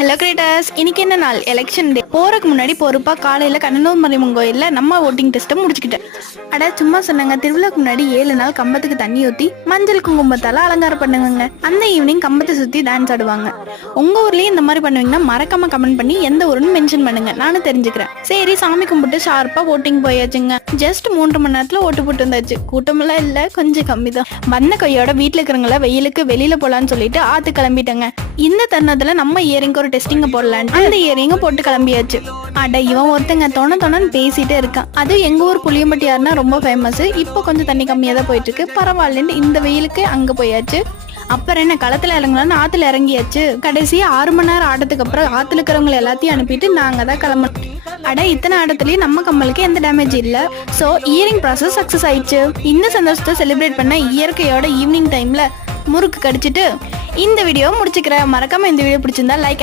Hello creators, இன்னைக்கு என்ன நாள்? எலெக்ஷன் டே. போறதுக்கு முன்னாடி பொறுப்பா காலையில கண்ணனூர் மரியம்மன் கோயில்ல நம்ம ஓட்டிங் டெஸ்ட்டை முடிச்சுக்கிட்டேன். அட சும்மா சொன்னாங்க, திருவிழாக்கு முன்னாடி 7 நாள் கம்பத்துக்கு தண்ணி ஊற்றி மஞ்சள் குங்குமத்தால அலங்காரம் பண்ணுவாங்க. அந்த ஈவினிங் கம்பத்தை சுற்றி டான்ஸ் ஆடுவாங்க. உங்க ஊர்லயும் இந்த மாதிரி பண்ணுவீங்கன்னா மறக்காம கமெண்ட் பண்ணி எந்த ஊருன்னு மென்ஷன் பண்ணுங்க, நானும் தெரிஞ்சுக்கிறேன். சரி, சாமி கும்பிட்டு ஷார்ப்பா ஓட்டிங் போயாச்சுங்க. ஜஸ்ட் 3 மணி நேரத்துல ஓட்டு போட்டு வந்தாச்சு. கூட்டமெல்லாம் இல்ல, கொஞ்சம் கம்மி தான். வந்த கையோட வீட்டுல இருக்கிறவங்கள வெயிலுக்கு வெளியில போலான்னு சொல்லிட்டு ஆத்து கிளம்பிட்டேங்க. இந்த தருணத்துல நம்ம இயரிங் ஒரு டெஸ்டிங்க போடலான்ட்டு அந்த இயரிங்க போட்டு கிளம்பியாச்சு. அட இவன் ஒருத்தங்க தொணன்னு பேசிட்டே இருக்கான். அது எங்க ஊர் புளியம்பட்டியாருன்னா ரொம்ப ஃபேமஸ். இப்போ கொஞ்சம் தண்ணி கம்மியா தான் போயிட்டு இருக்கு, பரவாயில்லன்னு இந்த வெயிலுக்கு அங்க போயாச்சு. அப்புறம் என்ன, களத்துல இறங்கலான்னு ஆத்துல இறங்கியாச்சு. கடைசியா 6 மணி நேரம் ஆட்டத்துக்கு அப்புறம் ஆத்துல இருக்கிறவங்க எல்லாத்தையும் அனுப்பிட்டு நாங்க தான் கிளம்பணும். அட இத்தனை ஆட்டத்துலயும் நம்ம கம்மலுக்கு எந்த டேமேஜ் இல்ல. சோ இயரிங் ப்ராசஸ் சக்சஸ் ஆயிடுச்சு. இந்த சந்தோஷத்தை செலிப்ரேட் பண்ண இயற்கையோட ஈவினிங் டைம்ல முறுக்கு கடிச்சிட்டு இந்த வீடியோ முடிச்சுக்கிறேன். மறக்காம இந்த வீடியோ பிடிச்சிருந்தா லைக்